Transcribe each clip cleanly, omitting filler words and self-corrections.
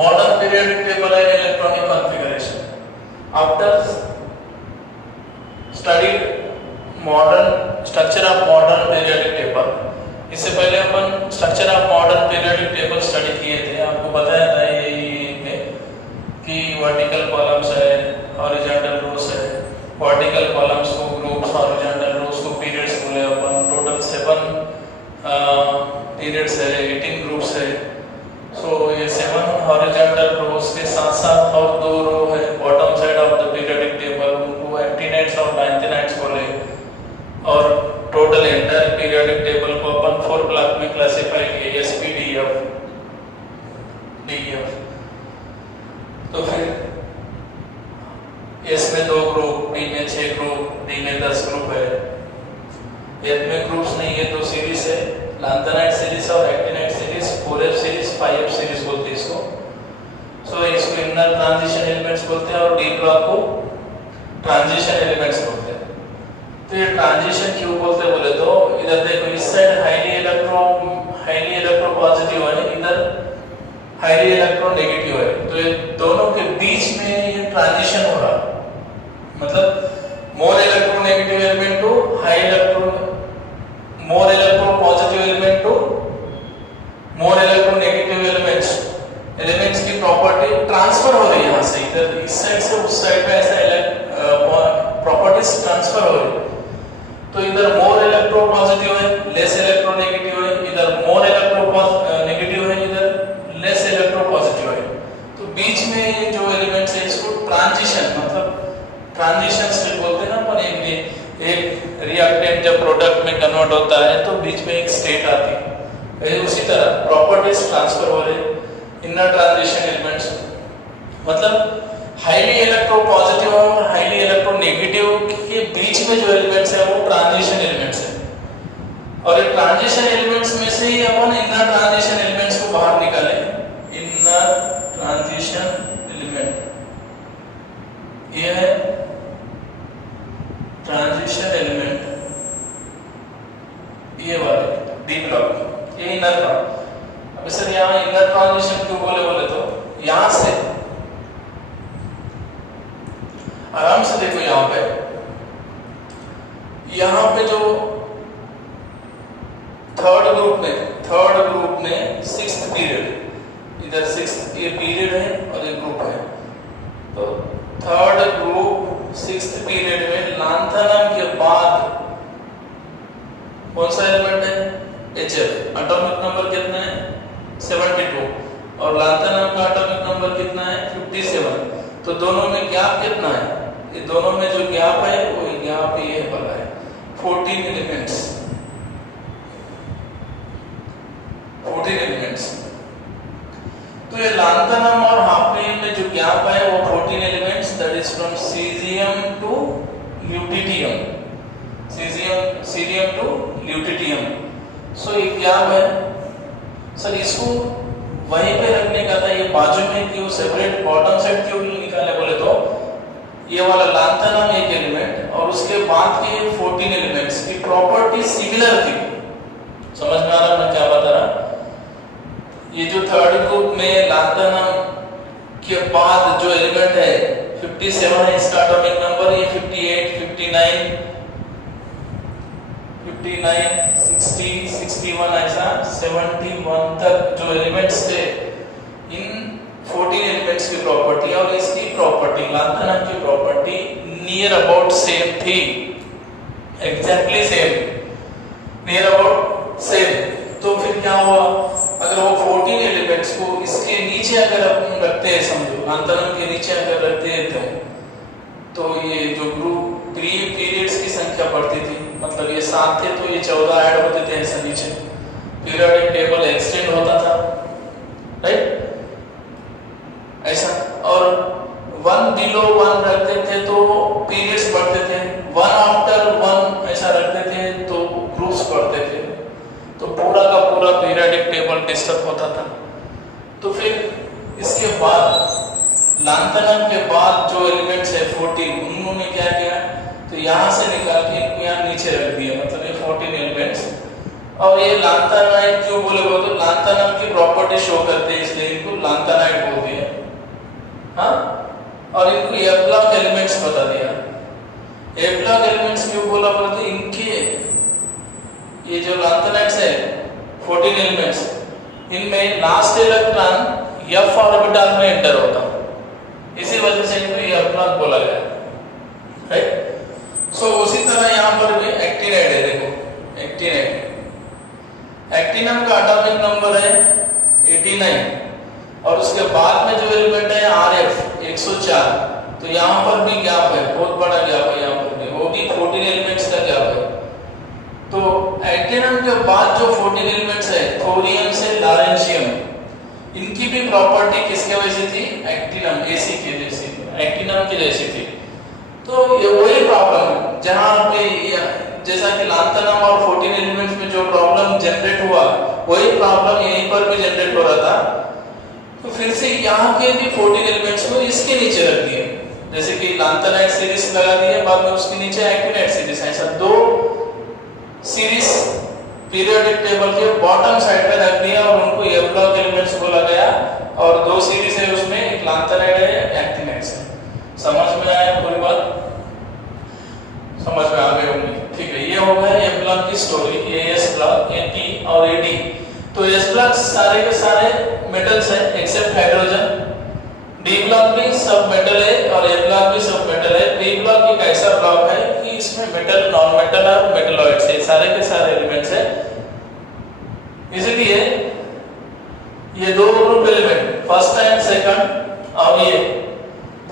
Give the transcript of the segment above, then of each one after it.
modern periodic table and electronic configuration. After studied modern structure of modern periodic table, इससे पहले अपन structure of modern periodic table study किए थे। आपको बताया था ये कि वर्टिकल कॉलम्स है, हॉरिजॉन्टल रोस है, वर्टिकल कॉलम्स को ग्रुप्स, हॉरिजॉन्टल रोस को पीरियड्स बोले अपन। टोटल 7 पीरियड्स है, 18 ग्रुप्स है। सो ये 7 हॉरिजॉन्टल रोस के साथ साथ और 2 रो है bottom side of the periodic table, उनको एक्टिनाइट्स और लाइंथिनाइट्स बोले। और टोटल एंटायर पीरियोडिक टेबल को अपन 4 ब्लॉक में क्लासिफाई किए, S P D F D F. तो फिर एस में 2 ग्रुप, बी में 6 ग्रुप, डी में 10 ग्रुप है। एफ में ग्रुप्स नहीं है, 2 सीरीज है, लांथेनाइट सीरीज और actinide series, 4F series, 5F series बोलते हैं इसको। सो इसको इनर ट्रांजिशन एलिमेंट्स बोलते हैं और डी ब्लॉक को ट्रांजिशन एलिमेंट्स बोलते हैं। तो ये ट्रांजिशन क्यों बोलते बोले तो इधर देखो, इस साइड हाईली इलेक्ट्रो पॉजिटिव है, इधर हाईली इलेक्ट्रो नेगेटिव है। तो ये दोनों के बीच में ये ट्रांजिशन हो रहा, मतलब more electronegative element to high electro, more electropositive element to more electronegative elements की प्रॉपर्टी ट्रांसफर हो रही है यहाँ से, इधर इस साइड से उस साइड में ऐसा प्रॉपर्टीज ट्रांसफर हो रही है। तो इधर मोर इलेक्ट्रो पॉजिटिव है, लेस इलेक्ट्रो नेगेटिव है, इधर मोर इलेक्ट्रो नेगेटिव है, इधर लेस इलेक्ट्रो पॉजिटिव है। तो बीच में जो एलिमेंट्स है इसको ट्रांजिशन, मतलब ट्रांजिशन स्टेट बोलते हैं ना अपन। एक रिएक्टेंट जब प्रोडक्ट में कन्वर्ट होता है तो बीच में एक स्टेट आती है, उसी तरह प्रॉपर्टीज ट्रांसफर हो रहे इनर ट्रांजिशन एलिमेंट्स। मतलब हाईली इलेक्ट्रो पॉजिटिव और हाईली इलेक्ट्रो नेगेटिव के बीच में जो एलिमेंट्स है वो ट्रांजिशन एलिमेंट्स है। और ये ट्रांजिशन एलिमेंट्स में से ही अपन इनर ट्रांजिशन एलिमेंट्स को बाहर निकाले। इनर ट्रांजिशन एलिमेंट ये है ट्रांजिशन एलिमेंट, ये वाले डी ब्लॉक, ये इनर ब्लॉक। अब सर यहाँ इनर ट्रांजिशन क्यों बोले तो यहां से आराम से देखो, यहाँ पे जो थर्ड ग्रुप में 6th पीरियड, इधर 6th ये पीरियड है और ये ग्रुप है। तो थर्ड ग्रुप 6th पीरियड में लांथेनम के बाद कौन सा एलिमेंट है? HF। एटॉमिक नंबर कितना है? 72। और लांथेनम का एटॉमिक नंबर कितना है? 57। तो दोनों में गैप कितना है? ये दोनों में जो गैप है वो गैप ये वाला है, 14 एलिमेंट्स। तो ये लांथेनम और हाफनियम में जो गैप है वो 14 elements, that is from caesium to lutetium, cerium to lutetium. So ये गैप है सर, इसको वहीं पे रखने का था, ये बाजू में क्यों सेपरेट बॉटम साइड क्यों निकाले बोले तो ये वाला लांथेनम एक एलिमेंट और उसके बाद के 14 एलिमेंट्स की प्रॉपर्टी सिमिलर थी। समझ में आ रहा मैं क्या बता रहा? ये जो थर्ड ग्रुप में लांथेनम के बाद जो एलिमेंट है 57 है इसका एटॉमिक नंबर, ये 58, 59, 60, 61 ऐसा 71 तक जो एलिमेंट्स थे, इन 14 एलिमेंट्स की प्रॉपर्टी और इसकी प्रॉपर्टी लांथेनम की प्रॉपर्टी नियर अबाउट सेम थी, exactly same, near about same. तो फिर क्या हुआ, अगर वो 14 एलिमेंट्स को इसके नीचे अगर अपन रखते हैं, समझो लांथेनम के नीचे अगर रखते हैं तो ये जो ग्रुप पीरियड्स की संख्या बढ़ती थी, मतलब ये 7 थे तो ये 14 ऐड होते थे ऐसा नीचे, पीरियोडिक टेबल एक्सटेंड होता था, राइट ऐसा। और 1 बिलो 1 रखते थे तो पीरियड्स बढ़ते थे, 1 आफ्टर 1 ऐसा रखते थे तो ग्रुप्स बढ़ते थे, तो पूरा का पूरा पीरियोडिक टेबल डिस्टर्ब होता था। तो फिर इसके बाद लांथेनम के बाद जो एलिमेंट्स है 14, उन्होंने क्या किया, तो यहाँ से निकाल के इनको यहाँ नीचे रख दिया, मतलब ये 14 एलिमेंट्स। और ये लांथेनाइट क्यों बोले तो लांथेनम की प्रॉपर्टी शो करते हैं, इसलिए इनको लांथेनाइट बोलते हैं। और इनको एफ ब्लॉक एलिमेंट्स बता दिया। एफ ब्लॉक एलिमेंट्स क्यों बोला बोलते, इनके ये जो लैंथेनाइड्स है 14 एलिमेंट्स, इनमें लास्ट इलेक्ट्रॉन एफ ऑर्बिटल में एंटर होता, इसी वजह से इनको एफ ब्लॉक बोला गया, राइट। सो उसी तरह यहाँ पर भी एक्टिनाइड है, देखो एक्टिनाइड, एक्टिनम का एटॉमिक नंबर है 89 और उसके बाद में जो एलिमेंट है RF 104, तो यहाँ पर भी गैप है, बहुत बड़ा गैप है यहाँ पर भी, वो भी 14 एलिमेंट्स का गैप है। तो एक्टिनम के बाद जो 14 एलिमेंट्स है थोरियम से लॉरेंशियम, इनकी भी प्रॉपर्टी किसके वजह थी, एक्टिनम एसी की जैसी, एक्टिनम की जैसी थी। तो ये वही प्रॉब्लम जहाँ पे जैसा कि लैंथेनम और 14 एलिमेंट्स में जो प्रॉब्लम जनरेट हुआ, वही प्रॉब्लम यहीं पर भी जनरेट हो रहा था। तो फिर से यहाँ के भी 14 एलिमेंट्स को इसके नीचे रख दिए, जैसे कि लैंथेनाइड सीरीज लगा दिए, बाद में उसके नीचे एक्टिनाइड सीरीज, ऐसा 2 सीरीज पीरियोडिक टेबल के बॉटम साइड पे रख दिया और उनको एफ ब्लॉक एलिमेंट्स बोला गया, और 2 सीरीज है उसमें, एक लैंथेनाइड है, एक्टिनाइड है। समझ में आया पूरी बात, समझ में आ गई होंगी, ठीक है। ये हो गया एफ ब्लॉक की स्टोरी, ये एस ब्लॉक, एपी और एडी। तो एस ब्लॉक सारे के सारे मेटल्स है एक्सेप्ट हाइड्रोजन, डी ब्लॉक भी सब मेटल है और ए ब्लॉक भी सब मेटल है। पी ब्लॉक एक ऐसा ब्लॉक है कि इसमें मेटल, नॉन मेटल और मेटलॉइड्स है, सारे के सारे एलिमेंट्स है। इसलिए ये 2 group element first and second, और ये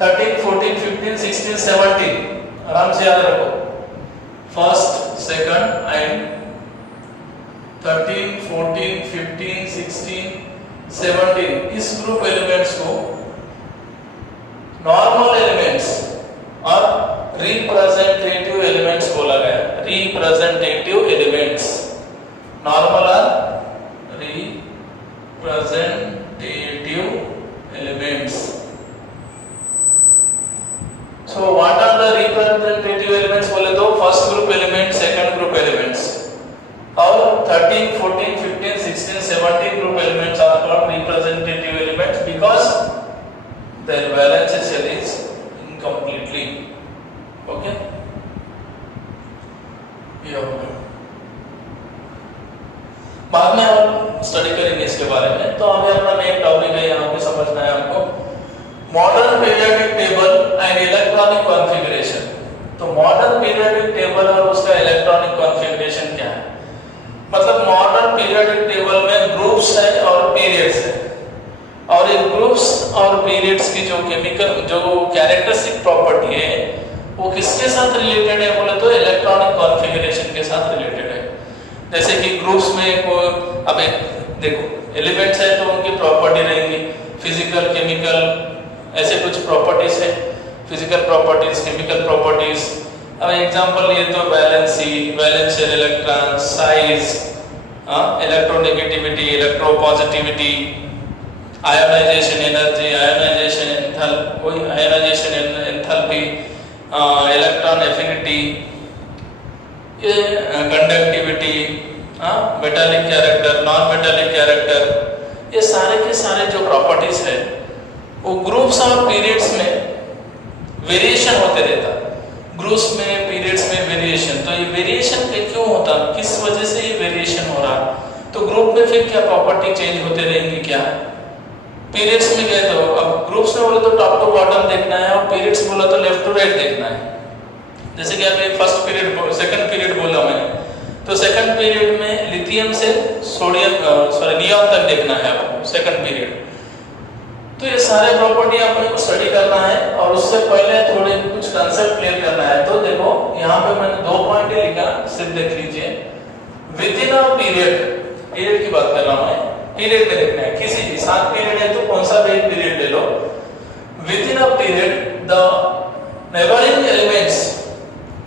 13 14 15 16 17, आराम से याद रखो, फर्स्ट सेकंड एंड 13 14 15 16 17, इस ग्रुप एलिमेंट्स को नॉर्मल एलिमेंट्स और रिप्रेजेंटेटिव एलिमेंट्स बोला गया। रिप्रेजेंटेटिव एलिमेंट्स, नॉर्मल और representative elements. So what are the representative elements बोले तो first group element, second group elements, और 13 14 15 16 17 group elements are called representative elements because their valence shell is incompletely, okay। ये हो गया, बाद में हम स्टडी करेंगे इसके बारे में। तो अभी अपना मेन टॉपिक है, यहाँ पे समझना है हमको modern periodic table and electronic configuration. तो मॉडर्न पीरियोडिक टेबल और उसका इलेक्ट्रॉनिक कॉन्फ़िगरेशन क्या है, मतलब मॉडर्न पीरियोडिक टेबल में ग्रुप्स है और पीरियड्स है, और इन ग्रुप्स और पीरियड्स की जो केमिकल, जो कैरेक्टरिस्टिक प्रॉपर्टी है, वो किसके साथ रिलेटेड है बोले तो इलेक्ट्रॉनिक कॉन्फ़िगरेशन के साथ रिलेटेड है। जैसे कि ग्रुप्स में को अब देखो एलिमेंट्स है तो उनकी प्रॉपर्टी रहेंगी, फिजिकल, केमिकल, ऐसे कुछ प्रॉपर्टीज है, फिजिकल प्रॉपर्टीज, केमिकल प्रॉपर्टीज। अब एग्जांपल ये तो valency, valence shell electron, size, electronegativity, electropositivity, ionisation energy, ionisation enthalpy, electron affinity, ये conductivity, metallic character, non metallic character, ये सारे के सारे जो प्रॉपर्टीज है वो ग्रुप्स और पीरियड्स में वेरिएशन होते रहता। ग्रुप्स में, पीरियड्स में वेरिएशन, तो ये वेरिएशन क्यों होता, किस वजह से ये वेरिएशन हो रहा, तो ग्रुप में फिर क्या प्रॉपर्टी चेंज होते रहेंगी क्या। पीरियड्स में गए तो अब ग्रुप्स में बोले तो टॉप टू बॉटम देखना है, और पीरियड्स बोला तो लेफ्ट टू राइट देखना है। जैसे कि अभी फर्स्ट पीरियड, सेकंड पीरियड बोला मैंने, तो सेकंड पीरियड में लिथियम से सोडियम, नियॉन तक देखना है आपको सेकंड पीरियड। तो ये सारे प्रॉपर्टी आपको स्टडी करना है, और उससे पहले थोड़े कुछ कंसेप्ट क्लियर करना है। तो देखो यहाँ पे मैंने 2 पॉइंट लिखा, सिर्फ देख लीजिए। With in a period, period की बात कर रहा हूँ मैं, पीरियड में देखना है, किसी भी 7 पीरियड है तो कौन सा भी पीरियड ले लो। Within a period the neighbouring elements,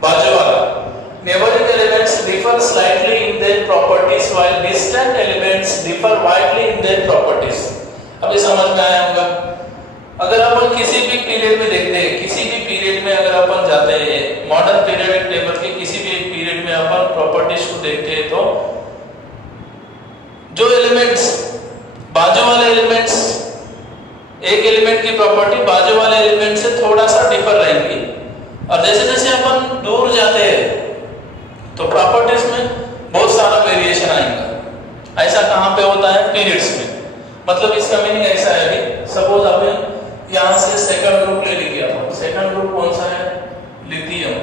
बाजू वाला, neighbouring elements differ slightly in their properties while distant elements differ widely in their properties. अभी समझ में आया होगा। अगर अपन किसी भी पीरियड में देखते हैं, किसी भी पीरियड में अगर अपन जाते हैं, मॉडर्न पीरियोडिक टेबल के किसी भी एक पीरियड में अपन प्रॉपर्टीज को देखते हैं, तो जो एलिमेंट्स, बाजू वाले एलिमेंट्स एक एक एलिमेंट की प्रॉपर्टी बाजू वाले एलिमेंट से थोड़ा सा डिफर रहेंगी, और जैसे जैसे अपन दूर जाते हैं तो प्रॉपर्टीज में बहुत सारा वेरिएशन आएगा। ऐसा कहाँ पे होता है? पीरियड्स में। मतलब इसका मीनिंग ऐसा है कि सपोज आपने यहाँ से सेकंड ग्रुप ले लिया, सेकंड ग्रुप कौन सा है? लिथियम।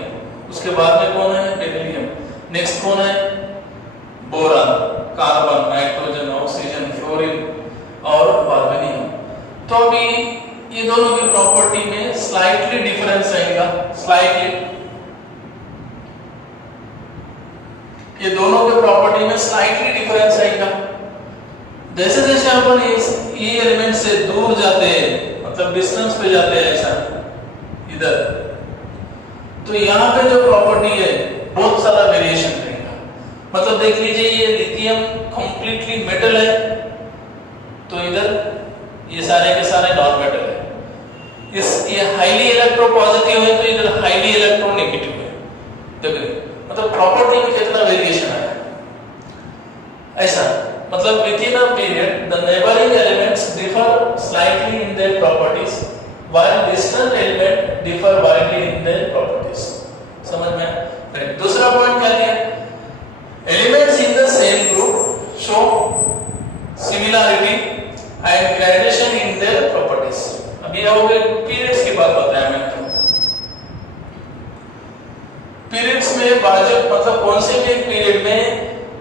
उसके बाद में कौन है? बेरिलियम। नेक्स्ट कौन है? Boron, carbon, nitrogen, oxygen, fluorine और कार्बोनियम। तो अभी ये दोनों की प्रॉपर्टी में स्लाइटली डिफरेंस रहेगा, स्लाइटली। ये दोनों के प्रॉपर्टी में स्लाइटली डिफरेंस रहेगा। जैसे जैसे अपन ये एलिमेंट से दूर जाते हैं, मतलब डिस्टेंस पे जाते हैं, ऐसा इधर, तो यहाँ पे जो प्रॉपर्टी है बहुत सारा वेरिएशन रहेगा। मतलब देख लीजिए, ये लिथियम कंप्लीटली मेटल है, तो इधर ये सारे के सारे नॉन मेटल है। ये हाईली इलेक्ट्रोपॉजिटिव है, तो इधर हाईली इलेक्ट्रोनेगेटिव है। देखिए मतलब प्रॉपर्टी में कितना वेरिएशन आया ऐसा। मतलब within a period the neighboring elements differ slightly in their properties while distant element differ widely in their properties। समझ में आया? दूसरा पॉइंट क्या दिया? Elements in the same group show similarity and gradation in their properties। अभी आओगे periods की बात बताया मैंने। पीरियड्स में बाजू मतलब कौन से भी एक पीरियड में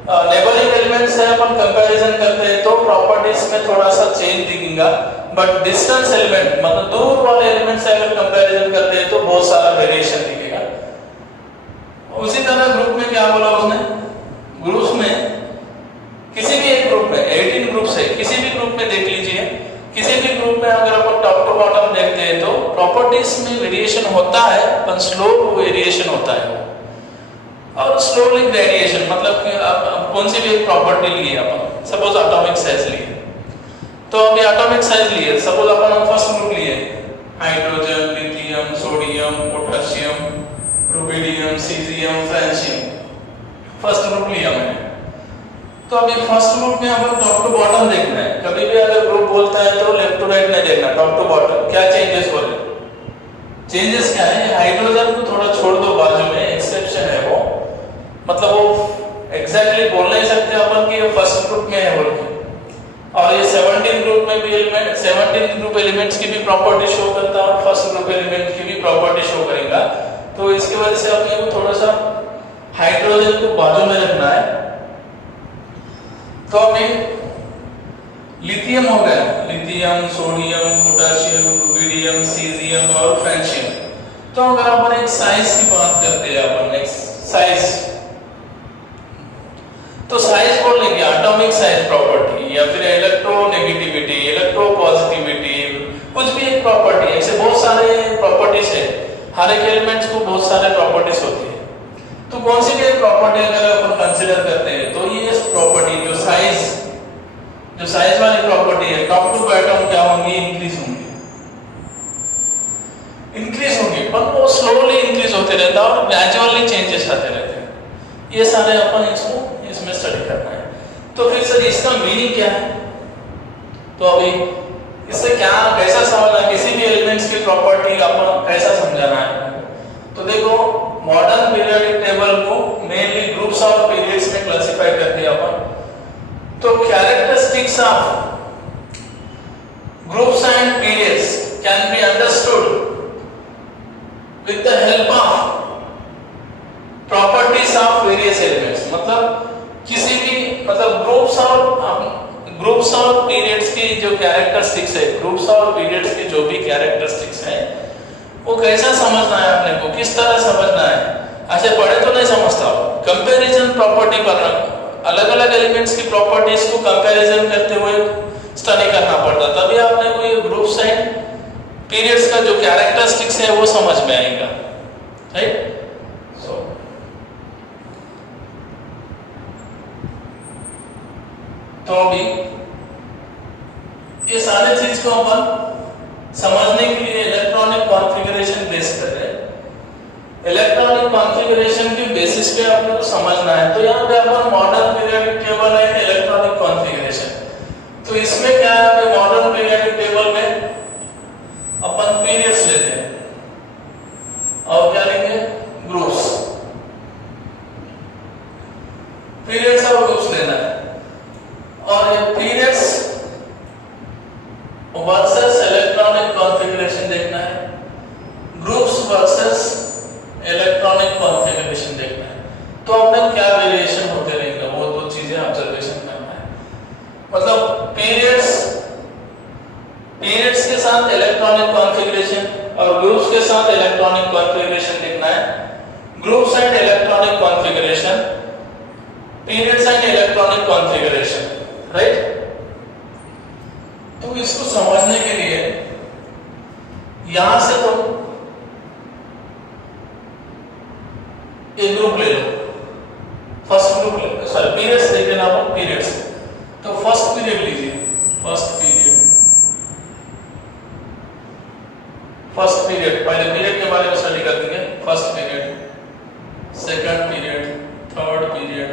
नेबरिंग एलिमेंट्स से अपन कंपैरिजन करते हैं तो प्रॉपर्टीज में थोड़ा सा चेंज दिखेगा, बट डिस्टेंस एलिमेंट मतलब दूर वाले एलिमेंट से अगर कंपैरिजन करते हैं तो बहुत सारा वेरिएशन दिखेगा। उसी तरह ग्रुप में क्या बोला उसने? ग्रुप्स में किसी भी एक ग्रुप में 18 ग्रुप्स है, किसी भी ग्रुप में देख लीजिए, किसी भी ग्रुप में अगर अपन टॉप टू बॉटम देखते हैं तो प्रॉपर्टीज में वेरिएशन होता है, पर स्लो वेरिएशन होता है और स्लोली ग्रेडिएशन। मतलब कि आप कौन सी भी एक प्रॉपर्टी लिए अपन, सपोज एटॉमिक साइज लिए, तो अभी एटॉमिक साइज लिए, सपोज अपन फर्स्ट ग्रुप लिए hydrogen, lithium, sodium, potassium, rubidium, caesium, francium, first group लिया मैंने। तो अभी फर्स्ट ग्रुप में अपन टॉप टू बॉटम देखना है। कभी भी अगर ग्रुप बोलता है तो लेफ्ट टू राइट नहीं देखना, टॉप टू बॉटम क्या चेंजेस हो रहे। चेंजेस क्या है? हाइड्रोजन को थोड़ा छोड़ दो, बाजू में एक्सेप्शन है वो, मतलब वो एग्जैक्टली बोल नहीं सकते अपन कि ये फर्स्ट ग्रुप में है बोल के। और ये 17 ग्रुप में भी एलिमेंट 17 ग्रुप एलिमेंट्स की भी प्रॉपर्टी शो करता है और फर्स्ट ग्रुप एलिमेंट की भी प्रॉपर्टी शो करेगा। तो इसकी वजह से अपने को थोड़ा सा हाइड्रोजन को बाजू में रखना है। तो अभी लिथियम हो गया, lithium, sodium, potassium, rubidium, caesium और फ्रांसियम। तो अगर अपन एक साइज की बात करते हैं, अपन एक साइज, तो साइज बोल लेंगे एटॉमिक साइज प्रॉपर्टी या फिर इलेक्ट्रोनेगेटिविटी, इलेक्ट्रोपॉजिटिविटी, कुछ भी एक प्रॉपर्टी। ऐसे बहुत सारे प्रॉपर्टीज है, हर एक एलिमेंट्स को बहुत सारे प्रॉपर्टीज होती है। तो कौन सी भी एक प्रॉपर्टी अगर अपन कंसीडर करते हैं तो ये प्रॉपर्टी जो साइज वाली प्रॉपर्टी है, टॉप टू बॉटम क्या होंगी? इंक्रीज होंगी, पर वो स्लोली इंक्रीज होते रहता है और ग्रेजुअली चेंजेस आते रहते हैं। ये सारे अपन इसमें स्टडी करना है। तो फिर सर इसका मीनिंग क्या है? तो अभी इससे क्या कैसा समझना, किसी भी एलिमेंट्स की प्रॉपर्टी अपन कैसा समझाना है? तो देखो, मॉडर्न पीरियोडिक टेबल को मेनली ग्रुप्स और पीरियड्स में क्लासिफाई करते हैं अपन। तो characteristics of groups and periods can be understood with the help of properties of various elements. मतलब किसी भी ग्रुप्स और पीरियड्स की जो कैरेक्टरिस्टिक्स है, ग्रुप्स और पीरियड्स की जो भी कैरेक्टरिस्टिक्स है, वो कैसा समझना है अपने को, किस तरह समझना है। ऐसे पढ़े तो नहीं समझता। कंपैरिजन प्रॉपर्टी पर अलग अलग एलिमेंट्स की प्रॉपर्टीज को कंपैरिजन करते हुए स्टडी करना पड़ता, तभी आपने को ये ग्रुप्स एंड पीरियड्स का जो कैरेक्टरिस्टिक्स है वो समझ में आएगा, राइट। तो अभी ये सारे चीज को अपन समझने के लिए इलेक्ट्रॉनिक कॉन्फ़िगरेशन बेस कर रहे हैं। इलेक्ट्रॉनिक कॉन्फ़िगरेशन के बेसिस पे आपको तो समझना है। तो यहाँ पे अपन मॉडर्न पीरियोडिक टेबल है, इलेक्ट्रॉनिक कॉन्फ़िगरेशन। तो इसमें क्या है, मॉडर्न पीरियोडिक टेबल में पीरियड्स के साथ इलेक्ट्रॉनिक कॉन्फ़िगरेशन और ग्रुप्स के साथ इलेक्ट्रॉनिक कॉन्फ़िगरेशन लिखना है। Groups and electronic configuration, periods and electronic configuration, right. तो इसको समझने के लिए यहां से तो एक ग्रुप ले लो, फर्स्ट ग्रुप ले लो, सॉरी पीरियड्स देख लेना आप पीरियड्स। तो फर्स्ट पीरियड लीजिए, फर्स्ट पीरियड पहले पीरियड के बारे में स्टडी कर देंगे। First period, second period, third period,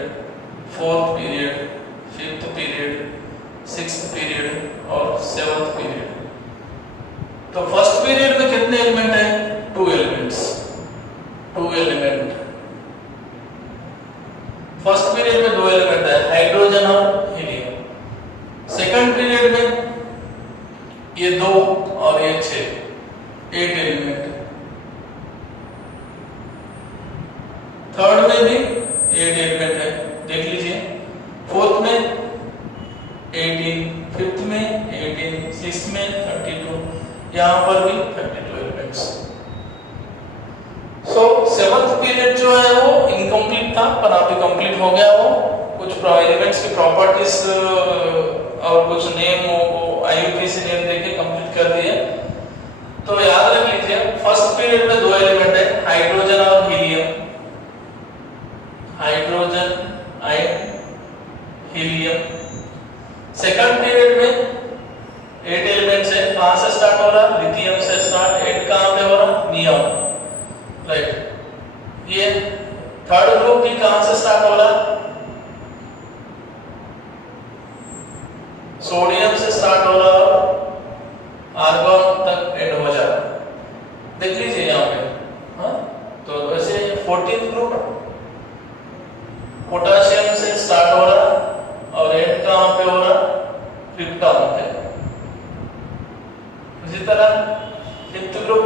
fourth period, fifth period, sixth period और सेवंथ पीरियड। तो फर्स्ट पीरियड में कितने एलिमेंट हैं? 2 एलिमेंट्स, 2 एलिमेंट। फर्स्ट पीरियड में 2 एलिमेंट है, हाइड्रोजन और हीलियम। सेकंड पीरियड में ये 2 और ये 6, 8 एलिमेंट। थर्ड में भी 8 एलिमेंट है, देख लीजिए। फोर्थ में 18, फिफ्थ में 18, सिक्स्थ में 32, यहाँ पर भी 32 एलिमेंट्स। सो सेवंथ पीरियड जो है वो इनकम्प्लीट था, पर अभी कंप्लीट हो गया। वो कुछ एलिमेंट्स की प्रॉपर्टीज और कुछ नेम वो आईयूपीसी नेम देके कंप्लीट कर दिए। तो याद रख लीजिए, फर्स्ट पीरियड में 2 एलिमेंट है, हाइड्रोजन और helium, hydrogen and helium. Second period में 8 एलिमेंट्स है, कहां से स्टार्ट हो रहा? लिथियम से स्टार्ट। 8 कहां पे हो रहा? नियम, राइट। ये थर्ड ग्रुप भी कहां से स्टार्ट हो रहा? सोडियम से स्टार्ट हो रहा और आर्गन तक एंड हो जा रहा, देख लीजिए यहाँ पे। हाँ, तो वैसे 14th ग्रुप पोटेशियम से स्टार्ट हो रहा और एंड कहां पे हो रहा? क्रिप्टॉन पे। इसी तरह 5th ग्रुप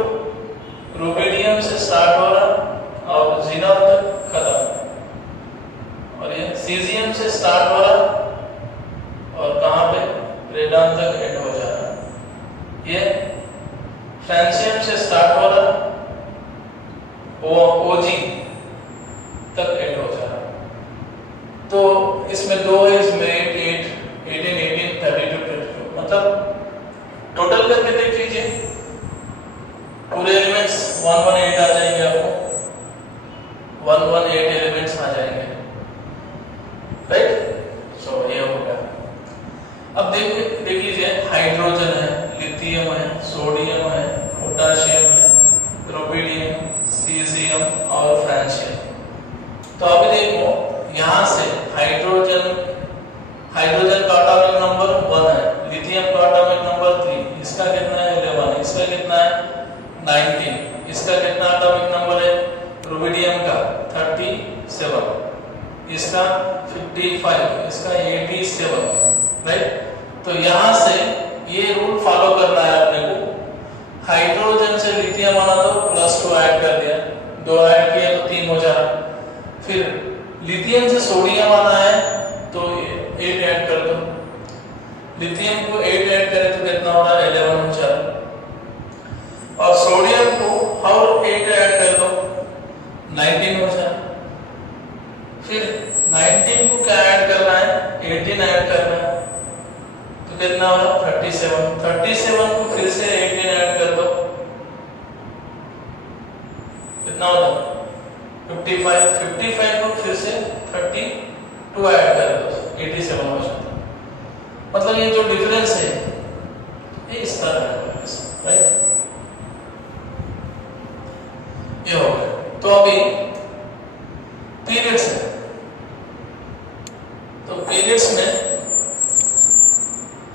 रुबिडियम से स्टार्ट हो रहा और जीनॉन तक खत्म। और ये सीजियम से स्टार्ट हो रहा और कहां पे? रेडॉन तक एंड हो जा रहा। ये फ्रांसियम से स्टार्ट हो रहा, ओजी तक एंड हो जा रहा। तो इसमें 2 है, इसमें 8, 18, 18, 32, 32, मतलब टोटल करके देख लीजिए, पूरे एलिमेंट्स 118 आ जाएंगे आपको, 118 एलिमेंट्स आ जाएंगे, राइट। सो ये हो गया। अब देख लीजिए, हाइड्रोजन है, लिथियम है, सोडियम है, पोटेशियम है, रुबिडियम, सीजियम और फ्रांसियम। तो अभी देखो, यहां से हाइड्रोजन का एटॉमिक नंबर 1 है, लिथियम का एटॉमिक नंबर 3, इसका कितना है? 11, इसका कितना है? 19, इसका कितना एटॉमिक नंबर है? रुबिडियम का 37, इसका 55, इसका 87, राइट। तो यहां से ये रूल फॉलो करना है अपने को। हाइड्रोजन से लिथियम आना तो +2 ऐड कर दिया, 2 ऐड किया तो 3 हो जा रहा। फिर लिथियम से सोडियम आना है तो 8 ऐड कर दो, लिथियम को 8 ऐड करें तो कितना हो रहा है? 11 हो जा रहा। और सोडियम को और 8 ऐड कर दो, 19 हो जा रहा। फिर 19 को क्या ऐड करना है? 18 ऐड करना है, तो कितना हो रहा? 37। 37 को फिर से 18 ऐड कर दो, कितना होता? 55। 55 को फिर से 32 ऐड कर दो, 87 हो जाता। मतलब ये जो डिफरेंस है ये इस तरह है, राइट। ये हो गया। तो अभी पीरियड्स है, तो पीरियड्स में